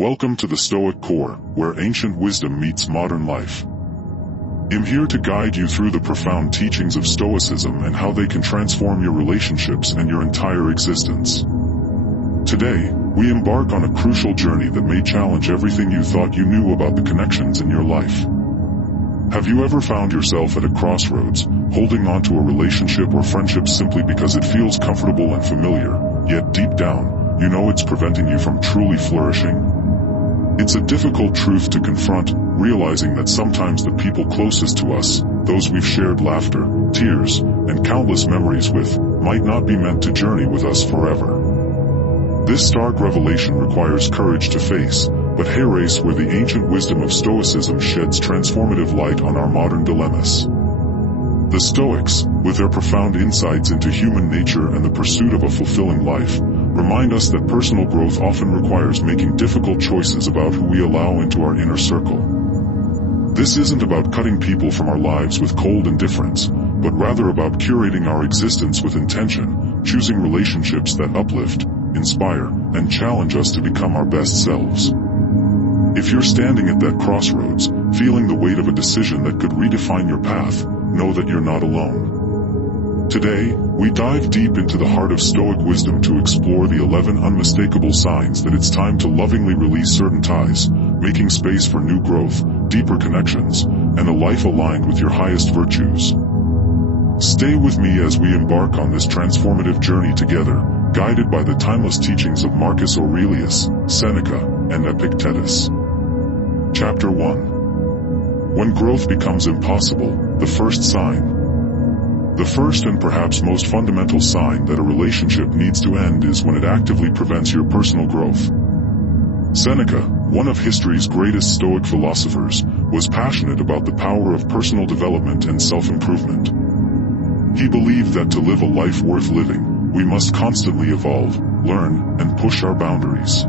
Welcome to the Stoic Core, where ancient wisdom meets modern life. I'm here to guide you through the profound teachings of Stoicism and how they can transform your relationships and your entire existence. Today, we embark on a crucial journey that may challenge everything you thought you knew about the connections in your life. Have you ever found yourself at a crossroads, holding on to a relationship or friendship simply because it feels comfortable and familiar, yet deep down, you know it's preventing you from truly flourishing? It's a difficult truth to confront, realizing that sometimes the people closest to us, those we've shared laughter, tears, and countless memories with, might not be meant to journey with us forever. This stark revelation requires courage to face, but here's where the ancient wisdom of Stoicism sheds transformative light on our modern dilemmas. The Stoics, with their profound insights into human nature and the pursuit of a fulfilling life, remind us that personal growth often requires making difficult choices about who we allow into our inner circle. This isn't about cutting people from our lives with cold indifference, but rather about curating our existence with intention, choosing relationships that uplift, inspire, and challenge us to become our best selves. If you're standing at that crossroads, feeling the weight of a decision that could redefine your path, know that you're not alone. Today, we dive deep into the heart of Stoic wisdom to explore the 11 unmistakable signs that it's time to lovingly release certain ties, making space for new growth, deeper connections, and a life aligned with your highest virtues. Stay with me as we embark on this transformative journey together, guided by the timeless teachings of Marcus Aurelius, Seneca, and Epictetus. Chapter 1. When growth becomes impossible, the first sign. The first and perhaps most fundamental sign that a relationship needs to end is when it actively prevents your personal growth. Seneca, one of history's greatest Stoic philosophers, was passionate about the power of personal development and self-improvement. He believed that to live a life worth living, we must constantly evolve, learn, and push our boundaries.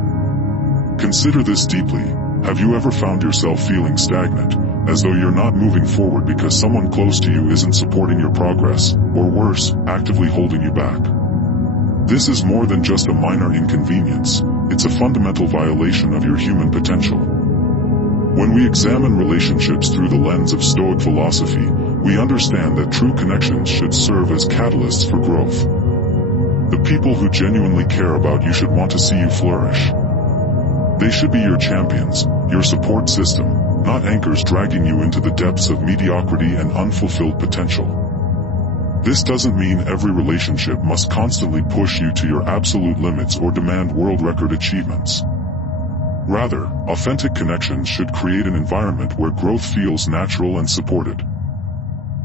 Consider this deeply. Have you ever found yourself feeling stagnant, as though you're not moving forward because someone close to you isn't supporting your progress, or worse, actively holding you back? This is more than just a minor inconvenience, it's a fundamental violation of your human potential. When we examine relationships through the lens of Stoic philosophy, we understand that true connections should serve as catalysts for growth. The people who genuinely care about you should want to see you flourish. They should be your champions, your support system, not anchors dragging you into the depths of mediocrity and unfulfilled potential. This doesn't mean every relationship must constantly push you to your absolute limits or demand world record achievements. Rather, authentic connections should create an environment where growth feels natural and supported.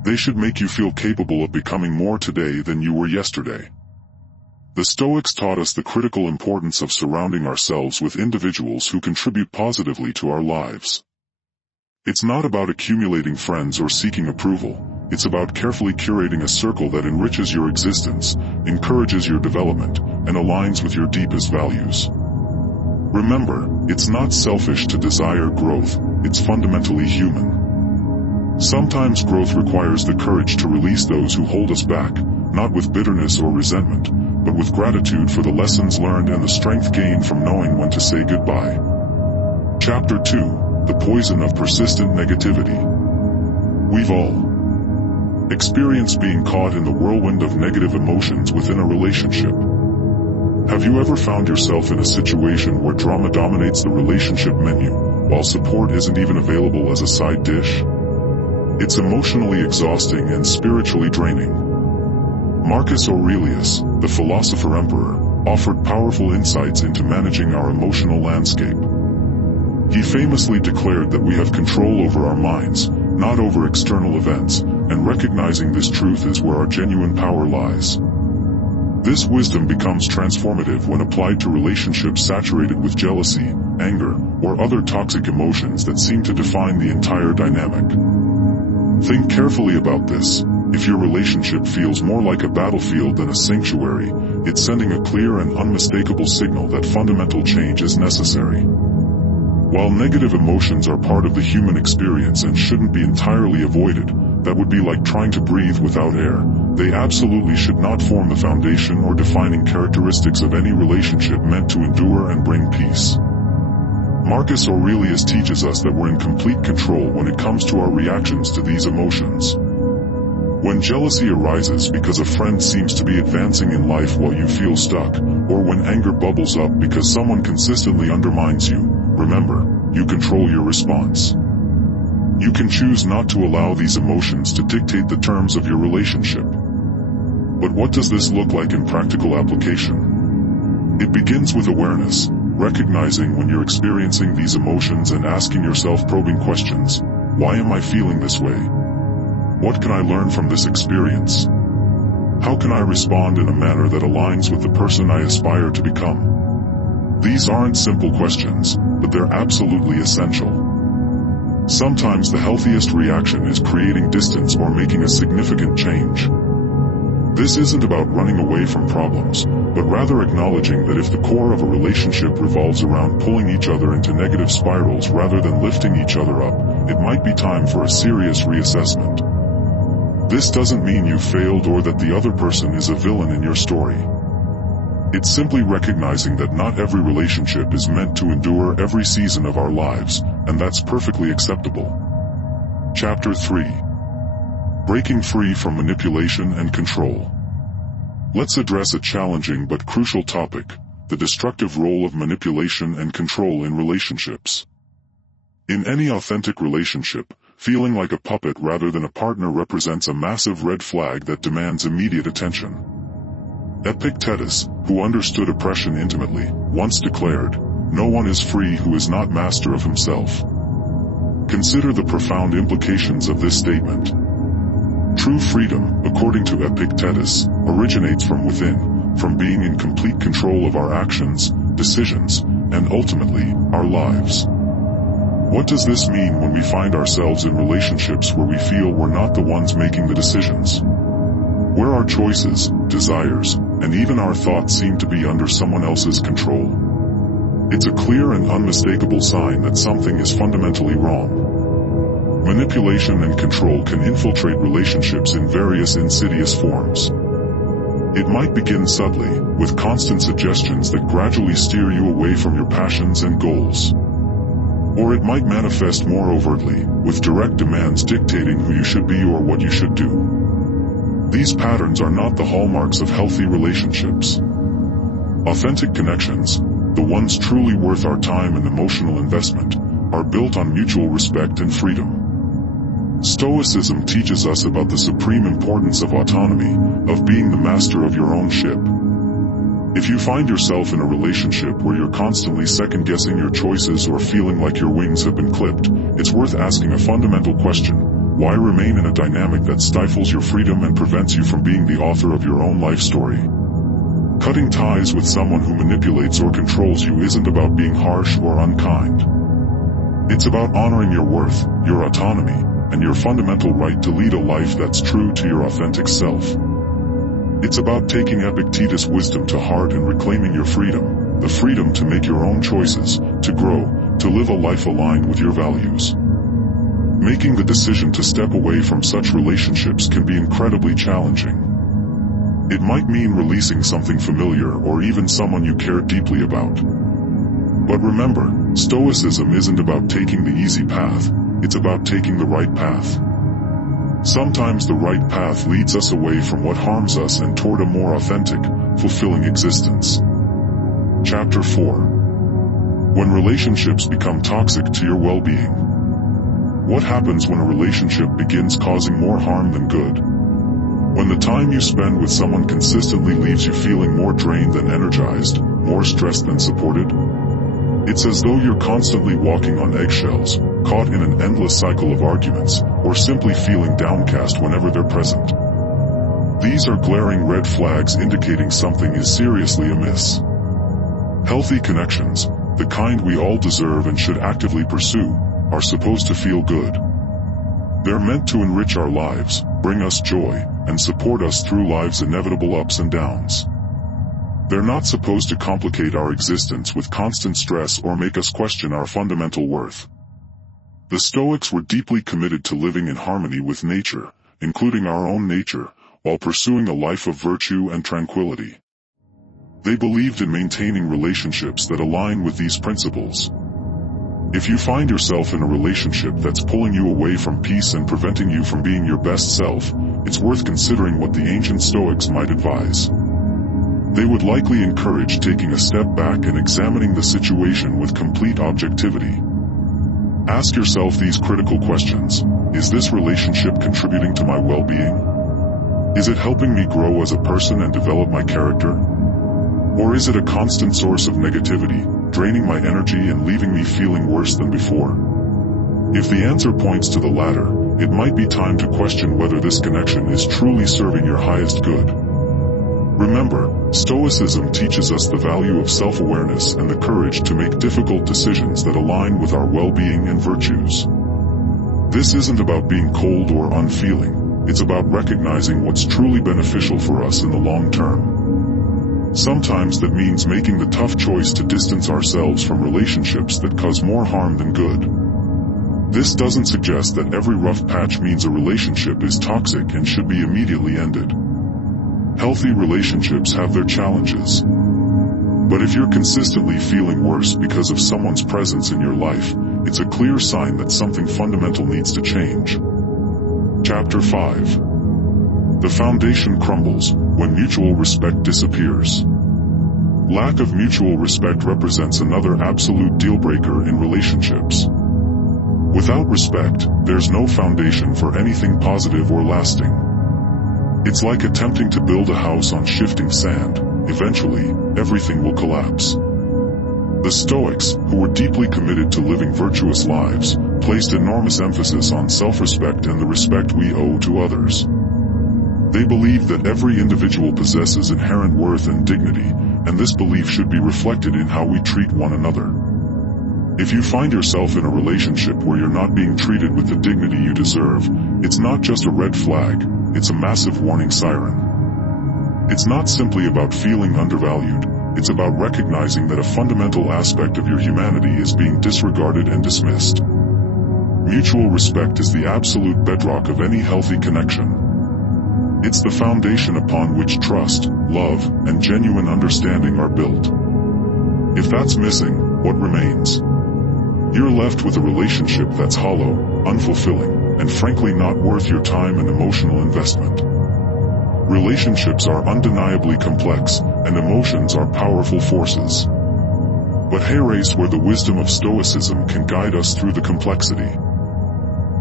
They should make you feel capable of becoming more today than you were yesterday. The Stoics taught us the critical importance of surrounding ourselves with individuals who contribute positively to our lives. It's not about accumulating friends or seeking approval, it's about carefully curating a circle that enriches your existence, encourages your development, and aligns with your deepest values. Remember, it's not selfish to desire growth, it's fundamentally human. Sometimes growth requires the courage to release those who hold us back, not with bitterness or resentment, but with gratitude for the lessons learned and the strength gained from knowing when to say goodbye. Chapter 2. The poison of persistent negativity. We've all experienced being caught in the whirlwind of negative emotions within a relationship. Have you ever found yourself in a situation where drama dominates the relationship menu, while support isn't even available as a side dish? It's emotionally exhausting and spiritually draining. Marcus Aurelius, the philosopher-emperor, offered powerful insights into managing our emotional landscape. He famously declared that we have control over our minds, not over external events, and recognizing this truth is where our genuine power lies. This wisdom becomes transformative when applied to relationships saturated with jealousy, anger, or other toxic emotions that seem to define the entire dynamic. Think carefully about this. If your relationship feels more like a battlefield than a sanctuary, it's sending a clear and unmistakable signal that fundamental change is necessary. While negative emotions are part of the human experience and shouldn't be entirely avoided, that would be like trying to breathe without air, they absolutely should not form the foundation or defining characteristics of any relationship meant to endure and bring peace. Marcus Aurelius teaches us that we're in complete control when it comes to our reactions to these emotions. When jealousy arises because a friend seems to be advancing in life while you feel stuck, or when anger bubbles up because someone consistently undermines you, remember, you control your response. You can choose not to allow these emotions to dictate the terms of your relationship. But what does this look like in practical application? It begins with awareness, recognizing when you're experiencing these emotions and asking yourself probing questions. Why am I feeling this way? What can I learn from this experience? How can I respond in a manner that aligns with the person I aspire to become? These aren't simple questions, but they're absolutely essential. Sometimes the healthiest reaction is creating distance or making a significant change. This isn't about running away from problems, but rather acknowledging that if the core of a relationship revolves around pulling each other into negative spirals rather than lifting each other up, it might be time for a serious reassessment. This doesn't mean you failed or that the other person is a villain in your story. It's simply recognizing that not every relationship is meant to endure every season of our lives, and that's perfectly acceptable. Chapter 3. Breaking free from manipulation and control. Let's address a challenging but crucial topic, the destructive role of manipulation and control in relationships. In any authentic relationship, feeling like a puppet rather than a partner represents a massive red flag that demands immediate attention. Epictetus, who understood oppression intimately, once declared, "No one is free who is not master of himself." Consider the profound implications of this statement. True freedom, according to Epictetus, originates from within, from being in complete control of our actions, decisions, and ultimately, our lives. What does this mean when we find ourselves in relationships where we feel we're not the ones making the decisions? Where our choices, desires, and even our thoughts seem to be under someone else's control? It's a clear and unmistakable sign that something is fundamentally wrong. Manipulation and control can infiltrate relationships in various insidious forms. It might begin subtly, with constant suggestions that gradually steer you away from your passions and goals. Or it might manifest more overtly, with direct demands dictating who you should be or what you should do. These patterns are not the hallmarks of healthy relationships. Authentic connections, the ones truly worth our time and emotional investment, are built on mutual respect and freedom. Stoicism teaches us about the supreme importance of autonomy, of being the master of your own ship. If you find yourself in a relationship where you're constantly second-guessing your choices or feeling like your wings have been clipped, it's worth asking a fundamental question. Why remain in a dynamic that stifles your freedom and prevents you from being the author of your own life story? Cutting ties with someone who manipulates or controls you isn't about being harsh or unkind. It's about honoring your worth, your autonomy, and your fundamental right to lead a life that's true to your authentic self. It's about taking Epictetus' wisdom to heart and reclaiming your freedom, the freedom to make your own choices, to grow, to live a life aligned with your values. Making the decision to step away from such relationships can be incredibly challenging. It might mean releasing something familiar or even someone you care deeply about. But remember, Stoicism isn't about taking the easy path, it's about taking the right path. Sometimes the right path leads us away from what harms us and toward a more authentic, fulfilling existence. Chapter 4. When relationships become toxic to your well-being. What happens when a relationship begins causing more harm than good? When the time you spend with someone consistently leaves you feeling more drained than energized, more stressed than supported? It's as though you're constantly walking on eggshells, caught in an endless cycle of arguments, or simply feeling downcast whenever they're present. These are glaring red flags indicating something is seriously amiss. Healthy connections, the kind we all deserve and should actively pursue, are supposed to feel good. They're meant to enrich our lives, bring us joy, and support us through life's inevitable ups and downs. They're not supposed to complicate our existence with constant stress or make us question our fundamental worth. The Stoics were deeply committed to living in harmony with nature, including our own nature, while pursuing a life of virtue and tranquility. They believed in maintaining relationships that align with these principles. If you find yourself in a relationship that's pulling you away from peace and preventing you from being your best self, it's worth considering what the ancient Stoics might advise. They would likely encourage taking a step back and examining the situation with complete objectivity. Ask yourself these critical questions. Is this relationship contributing to my well-being? Is it helping me grow as a person and develop my character? Or is it a constant source of negativity, draining my energy and leaving me feeling worse than before? If the answer points to the latter, it might be time to question whether this connection is truly serving your highest good. Remember, Stoicism teaches us the value of self-awareness and the courage to make difficult decisions that align with our well-being and virtues. This isn't about being cold or unfeeling, it's about recognizing what's truly beneficial for us in the long term. Sometimes that means making the tough choice to distance ourselves from relationships that cause more harm than good. This doesn't suggest that every rough patch means a relationship is toxic and should be immediately ended. Healthy relationships have their challenges. But if you're consistently feeling worse because of someone's presence in your life, it's a clear sign that something fundamental needs to change. Chapter 5. The foundation crumbles when mutual respect disappears. Lack of mutual respect represents another absolute deal-breaker in relationships. Without respect, there's no foundation for anything positive or lasting. It's like attempting to build a house on shifting sand. Eventually, everything will collapse. The Stoics, who were deeply committed to living virtuous lives, placed enormous emphasis on self-respect and the respect we owe to others. They believed that every individual possesses inherent worth and dignity, and this belief should be reflected in how we treat one another. If you find yourself in a relationship where you're not being treated with the dignity you deserve, it's not just a red flag, it's a massive warning siren. It's not simply about feeling undervalued, it's about recognizing that a fundamental aspect of your humanity is being disregarded and dismissed. Mutual respect is the absolute bedrock of any healthy connection. It's the foundation upon which trust, love, and genuine understanding are built. If that's missing, what remains? You're left with a relationship that's hollow, unfulfilling, and frankly not worth your time and emotional investment. Relationships are undeniably complex, and emotions are powerful forces. But here is where the wisdom of Stoicism can guide us through the complexity.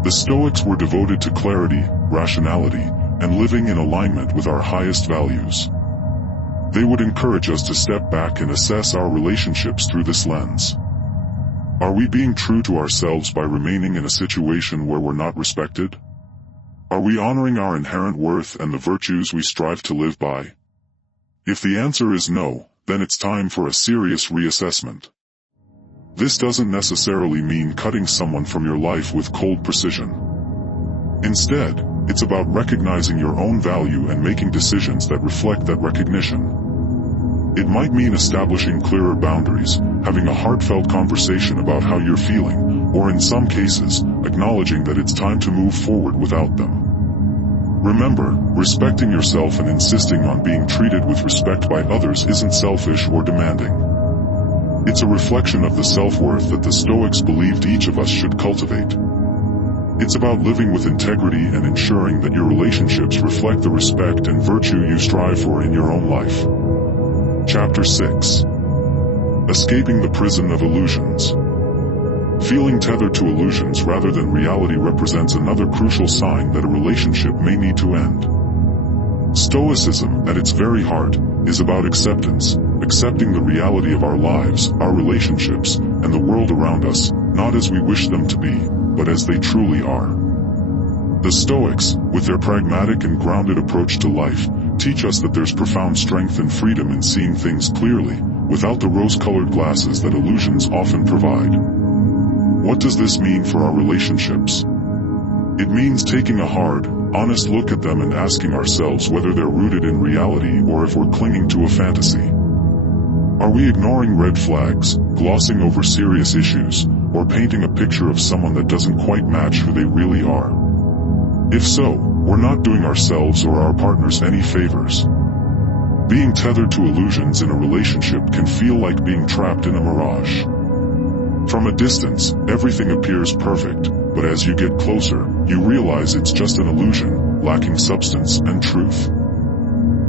The Stoics were devoted to clarity, rationality, and living in alignment with our highest values. They would encourage us to step back and assess our relationships through this lens. Are we being true to ourselves by remaining in a situation where we're not respected? Are we honoring our inherent worth and the virtues we strive to live by? If the answer is no, then it's time for a serious reassessment. This doesn't necessarily mean cutting someone from your life with cold precision. Instead, it's about recognizing your own value and making decisions that reflect that recognition. It might mean establishing clearer boundaries, having a heartfelt conversation about how you're feeling, or in some cases, acknowledging that it's time to move forward without them. Remember, respecting yourself and insisting on being treated with respect by others isn't selfish or demanding. It's a reflection of the self-worth that the Stoics believed each of us should cultivate. It's about living with integrity and ensuring that your relationships reflect the respect and virtue you strive for in your own life. Chapter 6. Escaping the prison of illusions. Feeling tethered to illusions rather than reality represents another crucial sign that a relationship may need to end. Stoicism, at its very heart, is about acceptance, accepting the reality of our lives, our relationships, and the world around us, not as we wish them to be, but as they truly are. The Stoics, with their pragmatic and grounded approach to life, teach us that there's profound strength and freedom in seeing things clearly, without the rose-colored glasses that illusions often provide. What does this mean for our relationships? It means taking a hard, honest look at them and asking ourselves whether they're rooted in reality or if we're clinging to a fantasy. Are we ignoring red flags, glossing over serious issues, or painting a picture of someone that doesn't quite match who they really are? If so, we're not doing ourselves or our partners any favors. Being tethered to illusions in a relationship can feel like being trapped in a mirage. From a distance, everything appears perfect, but as you get closer, you realize it's just an illusion, lacking substance and truth.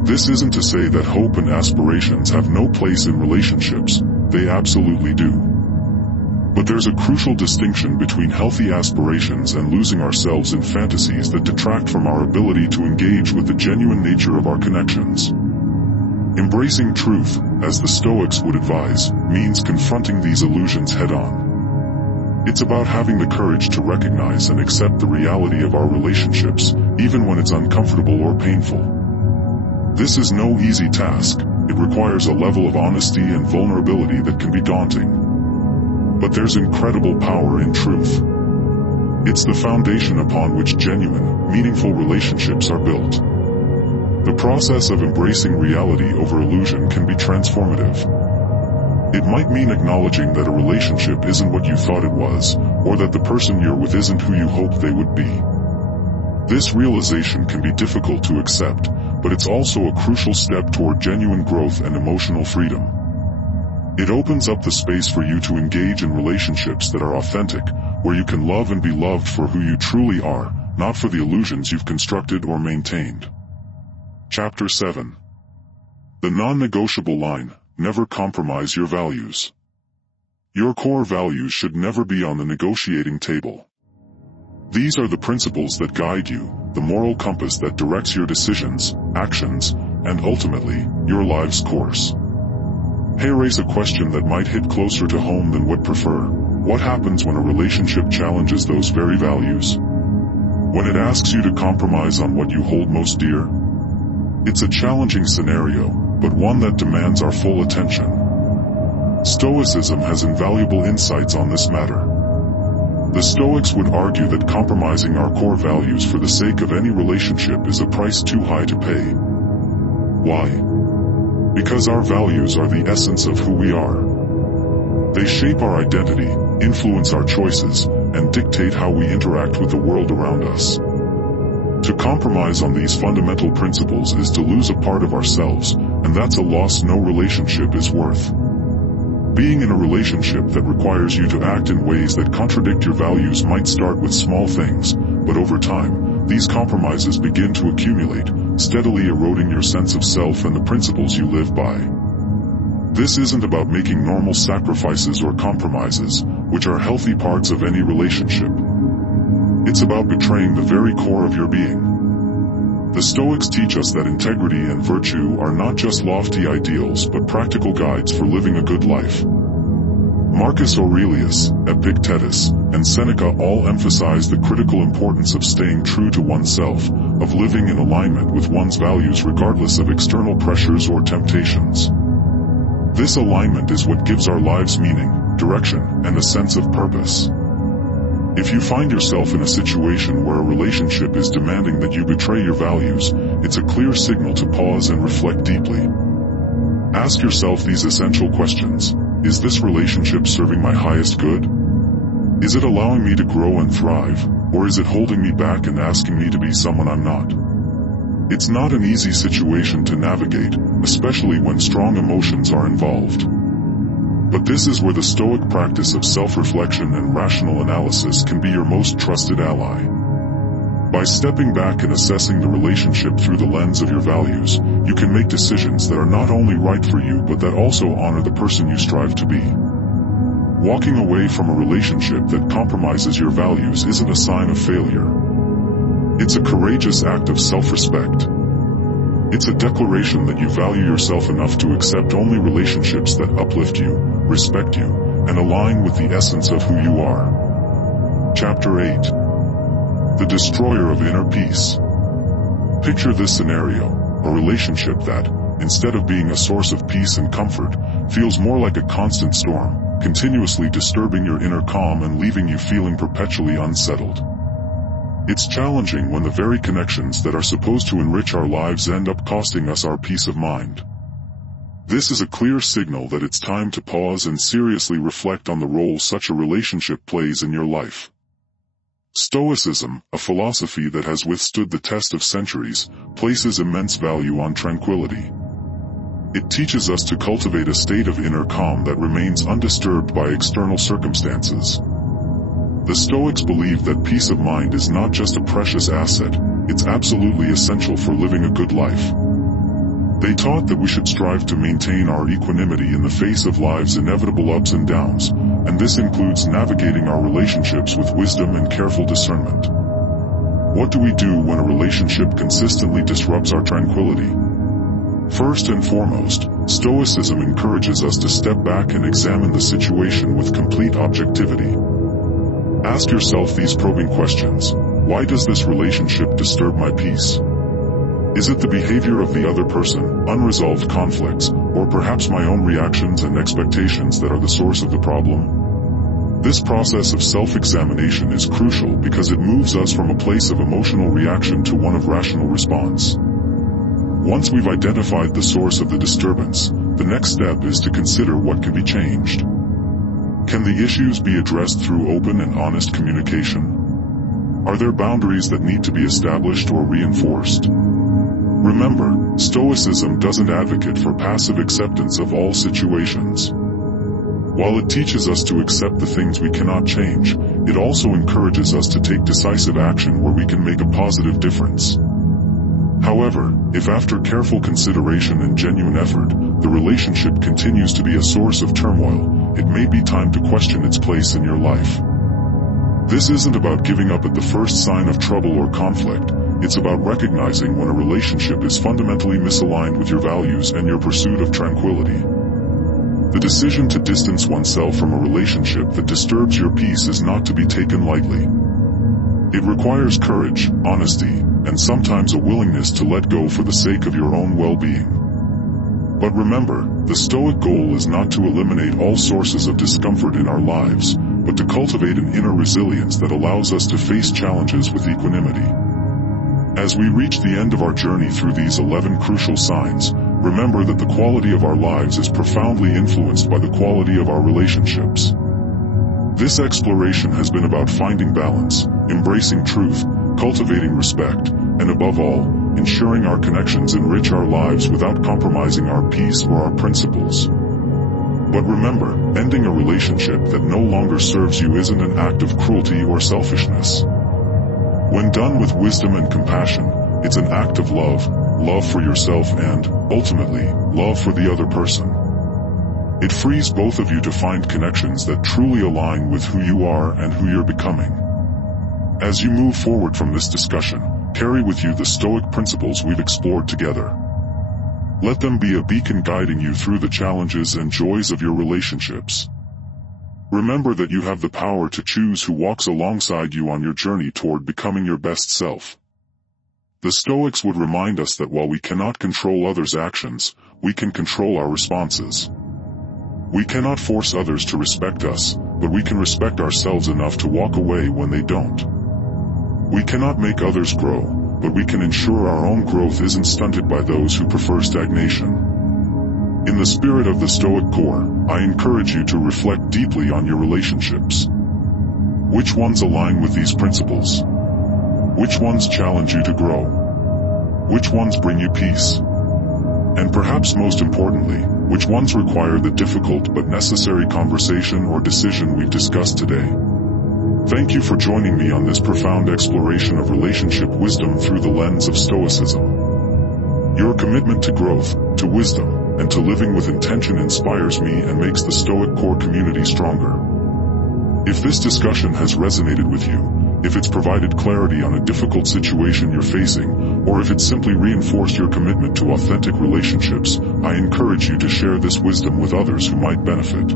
This isn't to say that hope and aspirations have no place in relationships, they absolutely do. But there's a crucial distinction between healthy aspirations and losing ourselves in fantasies that detract from our ability to engage with the genuine nature of our connections. Embracing truth, as the Stoics would advise, means confronting these illusions head-on. It's about having the courage to recognize and accept the reality of our relationships, even when it's uncomfortable or painful. This is no easy task. It requires a level of honesty and vulnerability that can be daunting. But there's incredible power in truth. It's the foundation upon which genuine, meaningful relationships are built. The process of embracing reality over illusion can be transformative. It might mean acknowledging that a relationship isn't what you thought it was, or that the person you're with isn't who you hoped they would be. This realization can be difficult to accept, but it's also a crucial step toward genuine growth and emotional freedom. It opens up the space for you to engage in relationships that are authentic, where you can love and be loved for who you truly are, not for the illusions you've constructed or maintained. Chapter 7. The non-negotiable line: never compromise your values. Your core values should never be on the negotiating table. These are the principles that guide you, the moral compass that directs your decisions, actions, and ultimately, your life's course. Hey, raise a question that might hit closer to home than would prefer. What happens when a relationship challenges those very values? When it asks you to compromise on what you hold most dear? It's a challenging scenario, but one that demands our full attention. Stoicism has invaluable insights on this matter. The Stoics would argue that compromising our core values for the sake of any relationship is a price too high to pay. Why? Because our values are the essence of who we are. They shape our identity, influence our choices, and dictate how we interact with the world around us. To compromise on these fundamental principles is to lose a part of ourselves, and that's a loss no relationship is worth. Being in a relationship that requires you to act in ways that contradict your values might start with small things, but over time, these compromises begin to accumulate, steadily eroding your sense of self and the principles you live by. This isn't about making normal sacrifices or compromises, which are healthy parts of any relationship. It's about betraying the very core of your being. The Stoics teach us that integrity and virtue are not just lofty ideals but practical guides for living a good life. Marcus Aurelius, Epictetus, and Seneca all emphasize the critical importance of staying true to oneself, of living in alignment with one's values regardless of external pressures or temptations. This alignment is what gives our lives meaning, direction, and a sense of purpose. If you find yourself in a situation where a relationship is demanding that you betray your values, it's a clear signal to pause and reflect deeply. Ask yourself these essential questions. Is this relationship serving my highest good? Is it allowing me to grow and thrive, or is it holding me back and asking me to be someone I'm not? It's not an easy situation to navigate, especially when strong emotions are involved. But this is where the Stoic practice of self-reflection and rational analysis can be your most trusted ally. By stepping back and assessing the relationship through the lens of your values, you can make decisions that are not only right for you but that also honor the person you strive to be. Walking away from a relationship that compromises your values isn't a sign of failure. It's a courageous act of self-respect. It's a declaration that you value yourself enough to accept only relationships that uplift you, respect you, and align with the essence of who you are. Chapter 8. The Destroyer of Inner Peace. Picture this scenario: a relationship that, instead of being a source of peace and comfort, feels more like a constant storm, continuously disturbing your inner calm and leaving you feeling perpetually unsettled. It's challenging when the very connections that are supposed to enrich our lives end up costing us our peace of mind. This is a clear signal that it's time to pause and seriously reflect on the role such a relationship plays in your life. Stoicism, a philosophy that has withstood the test of centuries, places immense value on tranquility. It teaches us to cultivate a state of inner calm that remains undisturbed by external circumstances. The Stoics believe that peace of mind is not just a precious asset, it's absolutely essential for living a good life. They taught that we should strive to maintain our equanimity in the face of life's inevitable ups and downs, and this includes navigating our relationships with wisdom and careful discernment. What do we do when a relationship consistently disrupts our tranquility? First and foremost, Stoicism encourages us to step back and examine the situation with complete objectivity. Ask yourself these probing questions. Why does this relationship disturb my peace? Is it the behavior of the other person, unresolved conflicts, or perhaps my own reactions and expectations that are the source of the problem? This process of self-examination is crucial because it moves us from a place of emotional reaction to one of rational response. Once we've identified the source of the disturbance, the next step is to consider what can be changed. Can the issues be addressed through open and honest communication? Are there boundaries that need to be established or reinforced? Remember, Stoicism doesn't advocate for passive acceptance of all situations. While it teaches us to accept the things we cannot change, it also encourages us to take decisive action where we can make a positive difference. However, if after careful consideration and genuine effort, the relationship continues to be a source of turmoil, it may be time to question its place in your life. This isn't about giving up at the first sign of trouble or conflict, it's about recognizing when a relationship is fundamentally misaligned with your values and your pursuit of tranquility. The decision to distance oneself from a relationship that disturbs your peace is not to be taken lightly. It requires courage, honesty, and sometimes a willingness to let go for the sake of your own well-being. But remember, the Stoic goal is not to eliminate all sources of discomfort in our lives, but to cultivate an inner resilience that allows us to face challenges with equanimity. As we reach the end of our journey through these 11 crucial signs, remember that the quality of our lives is profoundly influenced by the quality of our relationships. This exploration has been about finding balance, embracing truth, cultivating respect, and above all, ensuring our connections enrich our lives without compromising our peace or our principles. But remember, ending a relationship that no longer serves you isn't an act of cruelty or selfishness. When done with wisdom and compassion, it's an act of love, love for yourself and, ultimately, love for the other person. It frees both of you to find connections that truly align with who you are and who you're becoming. As you move forward from this discussion, carry with you the Stoic principles we've explored together. Let them be a beacon guiding you through the challenges and joys of your relationships. Remember that you have the power to choose who walks alongside you on your journey toward becoming your best self. The Stoics would remind us that while we cannot control others' actions, we can control our responses. We cannot force others to respect us, but we can respect ourselves enough to walk away when they don't. We cannot make others grow, but we can ensure our own growth isn't stunted by those who prefer stagnation. In the spirit of the Stoic core, I encourage you to reflect deeply on your relationships. Which ones align with these principles? Which ones challenge you to grow? Which ones bring you peace? And perhaps most importantly, which ones require the difficult but necessary conversation or decision we've discussed today? Thank you for joining me on this profound exploration of relationship wisdom through the lens of Stoicism. Your commitment to growth, to wisdom, and to living with intention inspires me and makes the Stoic core community stronger. If this discussion has resonated with you, if it's provided clarity on a difficult situation you're facing, or if it's simply reinforced your commitment to authentic relationships, I encourage you to share this wisdom with others who might benefit.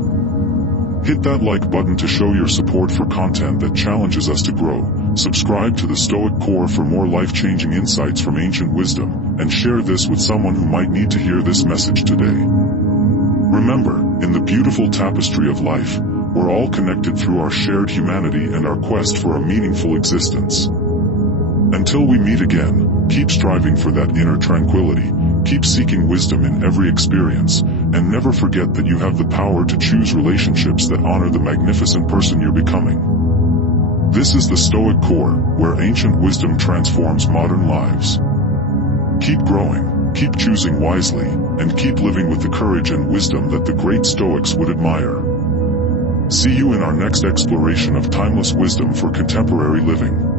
Hit that like button to show your support for content that challenges us to grow, subscribe to the Stoic core for more life-changing insights from ancient wisdom, and share this with someone who might need to hear this message today. Remember, in the beautiful tapestry of life, we're all connected through our shared humanity and our quest for a meaningful existence. Until we meet again, keep striving for that inner tranquility, keep seeking wisdom in every experience, and never forget that you have the power to choose relationships that honor the magnificent person you're becoming. This is the Stoic core, where ancient wisdom transforms modern lives. Keep growing. keep choosing wisely, and keep living with the courage and wisdom that the great Stoics would admire. See you in our next exploration of timeless wisdom for contemporary living.